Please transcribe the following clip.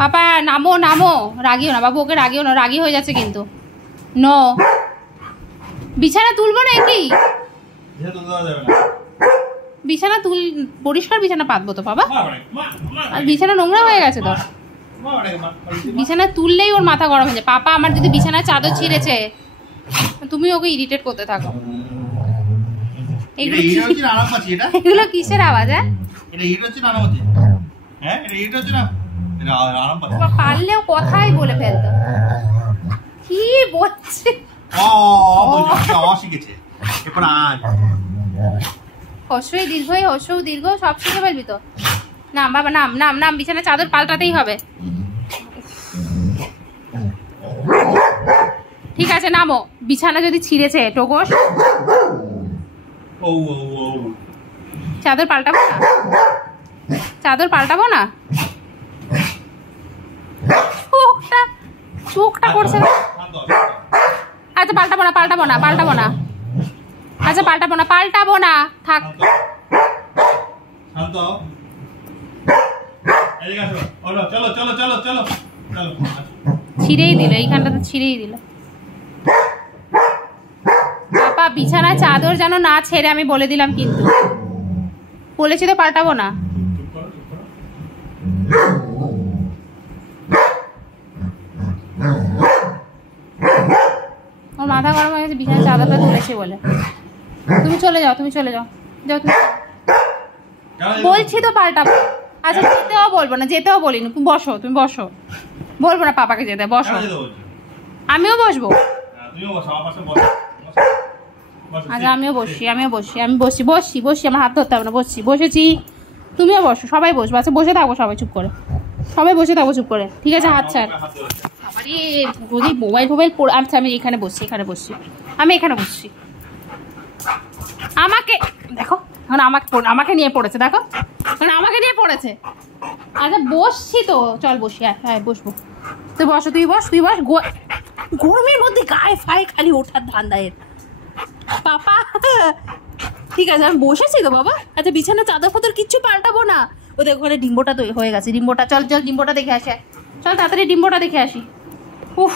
পাপা নামো নামো, রাগিও না বাবু, ওকে রাগিও না, রাগি হয়ে যাচ্ছে কিন্তু। নো, বিছানা তুলবো না কি? বিছানা পরিষ্কার বিছানা পাতবো তো বাবা, আর বিছানা নোংরা হয়ে গেছে তো। বিছানা তুললেই ওর মাথা গরম হয়ে যায়। পাপা আমার যদি বিছানার চাদর ছিঁড়েছে, তুমি ওকে ইরিটেট করতে থাকো। এগুলো কিসের আওয়াজ? পারলেও কথাই বলে ফেলতো। কি বলছে? হর্ষই দীর্ঘ, হর্ষও দীর্ঘ, সব শিখে ফেলবি তো। নাম বাবা, নাম নাম নাম, বিছানা চাদর পাল্টাতেই হবে। ঠিক আছে নামো। বিছানা যদি ছিঁড়েছে টোকস, চাদর পাল্টাবো না, চাদর পাল্টাবো না। চোখটা করছে। আচ্ছা পাল্টাবো না, পাল্টাবো না, পাল্টাবো না। আচ্ছা পাল্টাবো না, পাল্টাবো না, থাক। ছিঁড়েই দিল, এইখানটাতে ছিঁড়েই দিল। পাপা বিছানা চাদর যেন না ছেড়ে, আমি বলে দিলাম কিন্তু। বলেছি তো পাল্টাবো না। ওর মাথা গরম হয়ে গেছে বিছানা চাদরটা তুলেছে বলে। তুমি চলে যাও, তুমি চলে যাও, যাও তুমি। বলছি তো পাল্টাবো। আচ্ছা যেতেও বলবো না, যেতেও বলিনি। তুমি বসো, তুমি বসো। বলবো না পাপাকে যেতে, বসো। আমিও বসবো। আচ্ছা আমিও বসছি, আমিও বসছি, আমি বসছি, বসছি, বসছি। আমার হাত ধরতে হবে না, বসছি, বসেছি। তুমিও বসো, সবাই বসবো। আচ্ছা বসে থাকবো সবাই চুপ করে, সবাই বসে থাকবো চুপ করে। ঠিক আছে হাত ছাড়। আরে যদি মোবাইল পড়ে। আচ্ছা আমি এখানে বসছি, এখানে বসছি, আমি এখানে বসছি। আমাকে দেখো, এখন আমাকে নিয়ে পড়েছে, দেখো এখন আমাকে নিয়ে পড়েছে। আচ্ছা বসছি তো, চল বসি। হ্যাঁ বসবো। তুই বসো, তুই বস, তুই বস। গরমের মধ্যে গায়ে ফায়ে খালি ওঠার ধান্দা এর। পাপা ঠিক আছে আমি বসেছি তো বাবা। আচ্ছা বিছানা চাদর ফাদর কিচ্ছু পাল্টাবো না। ওদের ওখানে ডিম্বটা তো হয়ে গেছে, ডিম্বটা। চল চল ডিম্বটা দেখে আসি, চল তাড়াতাড়ি ডিম্বটা দেখে আসি। উফ